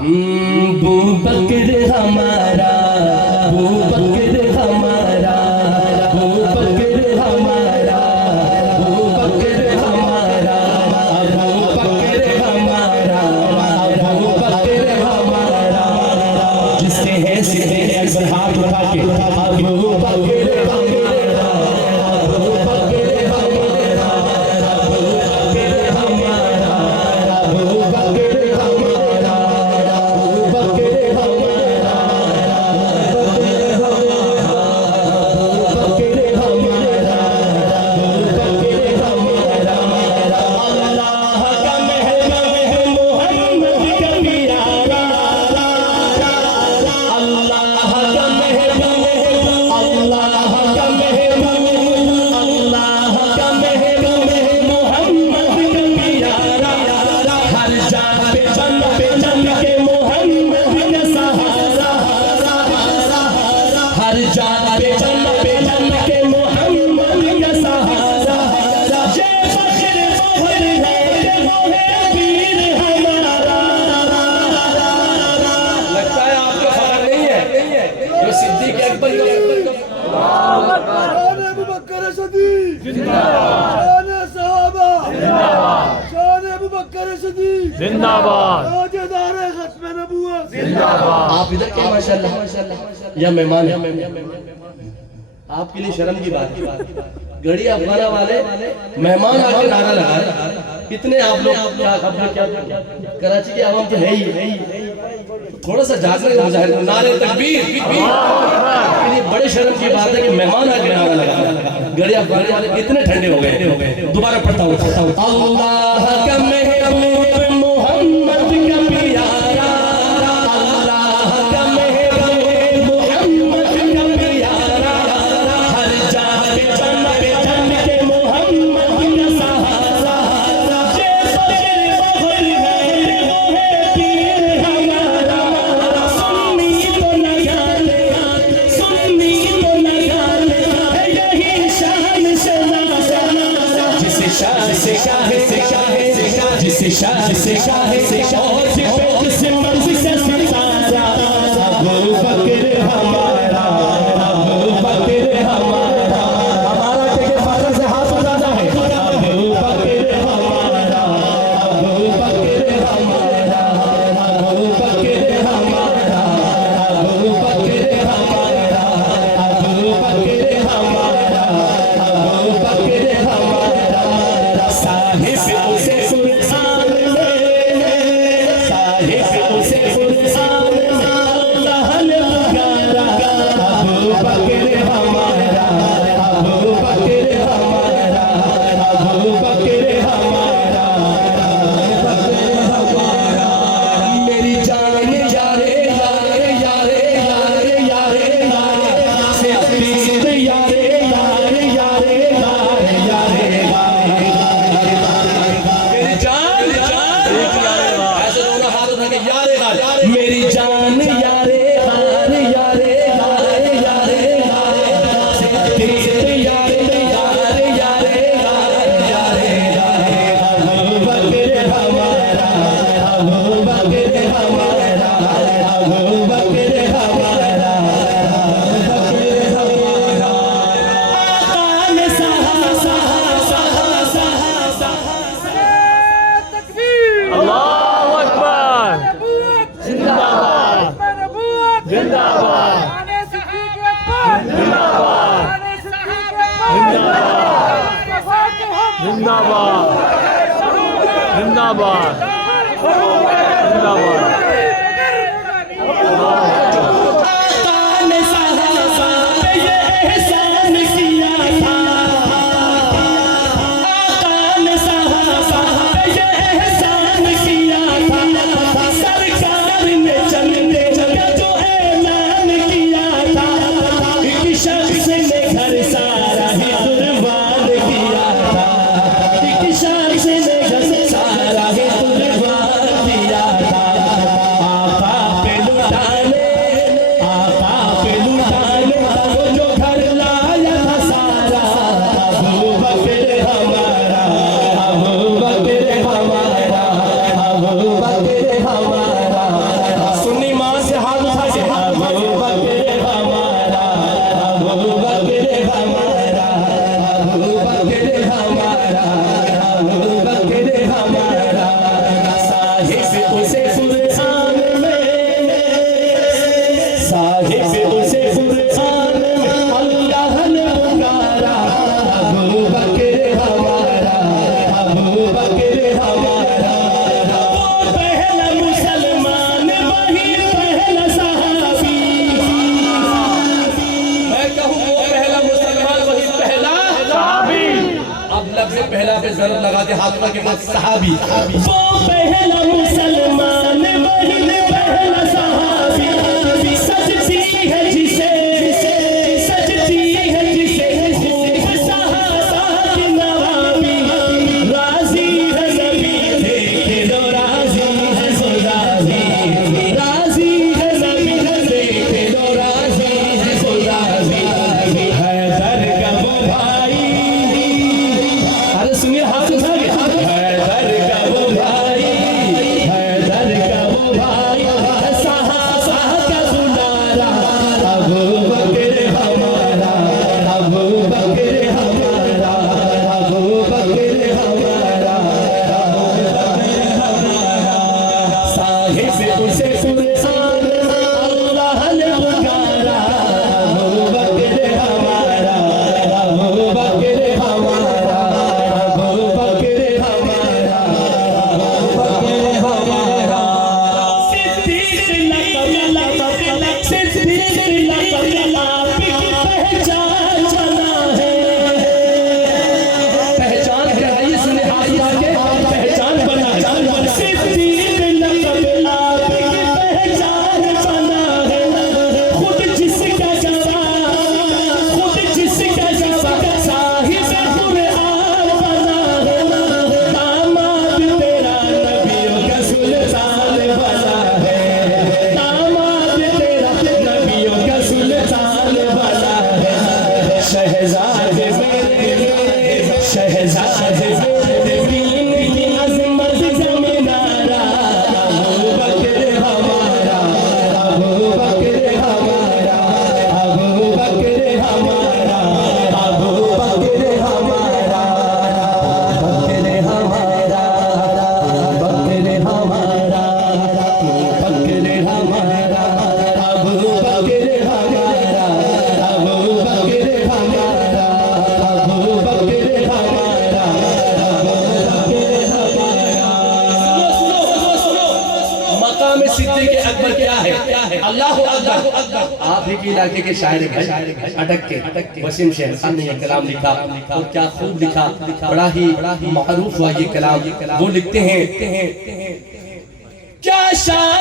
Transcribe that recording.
अबू बकर हमारा, अबू बकर हमारा, अबू बकर हमारा, अबू बकर हमारा, अबू बकर हमारा, अबू बकर हमारा। जिससे है सीधे एक बार हाथ उठा के अबू बकर हमारा, अबू बकर हमारा, अबू बकर हमारा, अबू बकर हमारा, अबू बकर हमारा, अबू बकर हमारा, अबू बकर हमारा। अल्लाह का मेहमान है मोहम्मद का प्यारा, अल्लाह का मेहमान है, अल्लाह का मेहमान, अल्लाह का मेहमान है मोहम्मद का प्यारा। हर जान पे जन के मोहम्मद का सहारा, हर जान पे जन के मोहम्मद का सहारा। ये फख्र मोहर है, वो है पीर हमारा। लगता है आपको खबर नहीं है जो सिद्दीक अकबर का शान अबू बकर सिद्दीक जिंदाबाद, शान सहाबा जिंदाबाद, शान अबू बकर सिद्दीक जिंदाबाद, ताजदार खत्म नबूवत जिंदाबाद। आप इधर के माशाल्लाह या मेहमान है, आपके लिए शर्म की बात है। गढ़ी अफगाना वाले मेहमान आके नारा लगा रहे, इतने आप लोग क्या कराची की आवाम तो है ही, थोड़ा सा जागने का मुजाहिर नारे तकबीर। ये बड़े शर्म की बात है कि मेहमान आके नारा लगा रहे। गढ़ी अफगाना वाले इतने ठंडे हो गए। दोबारा पढ़ता हूँ, अल्लाह का मेहमान मोहम्मद का प्यारा, अल्लाह का मेहमान मोहम्मद का प्यारा। हर जान पे जन के मोहम्मद का सहारा। ये फख्र मोहर है, वो है पीर हमारा। सुन्नी तो न जाने, सुन्नी तो न जाने, है यही शान से नारा। जिसे शान से शाह से शाह से शाह, जिसे शाह से शाह से शाह से किस्मत से सितारा। अबू बकर हमारा, अबू बकर हमारा, हमारा के फादर से हाथ उठाना है। अबू बकर हमारा, अबू बकर हमारा, अबू बकर हमारा, अबू बकर हमारा, अबू बकर हमारा, अबू बकर हमारा। साहिब उसे सुल्तान ले, साहिब उसे सुल्तान अल्लाह ने पुकारा। अबू बकर हमारा, अबू बकर हमारा, अबू बकर हमारा, अबू बकर हमारा। मेरी जान यारे यारे यारे यारे यारे यारे से पीर यारे यारे यारे यारे यारे मेरी जान ऐसे दोनों हाथ उठा के यारे यारे मेरी जान यारे यारे यारे यारे यारे से पीर यारे यारे यारे यारे यारे। अबू बकर हमारा, अबू बकर हमारा, अबू बकर हमारा, अबू बकर हमारा। आका ने सहा सहा सहा सहा सहा तकबीर अल्लाहु अकबर, नबूवत जिंदाबाद, नबूवत जिंदाबाद, शान सिद्दीक अकबर जिंदाबाद, शान सिद्दीक अकबर जिंदाबाद, जिंदाबाद, जिंदाबाद। आका ने सहा सहा ये एहसान किया था, आका ने सहा सहा ये एहसान किया था। सरकार ने चलने का जो ऐलान किया था, एक शख्स ने घर सारा ही कुर्बान किया था, एक शख्स ने घर सारा ही कुर्बान फातिमा के बाद सहाबी वो पहला मुसलमान वही पहला सहाबी सजती है जिसे खूब सहाबा की नवाबी राजी है नबी देखे दो राजी है खुदाबी राजी है नबी देखे दो राजी है खुदाबी हैदर का वो भाई अरे सुनिए हाथ उठा के हैदर का वो भाई हैदर का वो भाई सहाबा का दुलारा अबू बकर हमारा अबू बकर हमारा अबू बकर हमारा साहिब उसे कुरान अल्लाह ने पुकारा अबू बकर हमारा अबू बकर हमारा अबू बकर हमारा अबू बकर हमारा सिद्दीक लक़ब सिद्दीक लक़ब आपकी पहचान बना है पहचान कराइए सुने हाथ उठा के पहचान बना सिद्दीक लक़ब आपकी पहचान बना है खुद जिसका जवाब साहिब कुरान बना है दामाद तेरा नबियों का सुल्तान बना है दामाद तेरा नबियों का सुल्तान बना है शहजादे मेरे बीन की अज़मत का मीनारा अबू बकर हमारा अबू बकर हमारा अबू बकर हमारा अबू बकर हमारा बकर हमारा बकर हमारा बकर हमारा अबू बकर हमारा अबू बकर हमारा अबू बकर हमारा मकाम सिद्दीक़ अकबर क्या है अल्लाह अकबर आप ही के इलाके के शायर भाई अटक के वसीम शेख खान ने ये कलाम लिखा और क्या खूब लिखा बड़ा ही मारूफ हुआ ये कलाम वो लिखते हैं क्या शान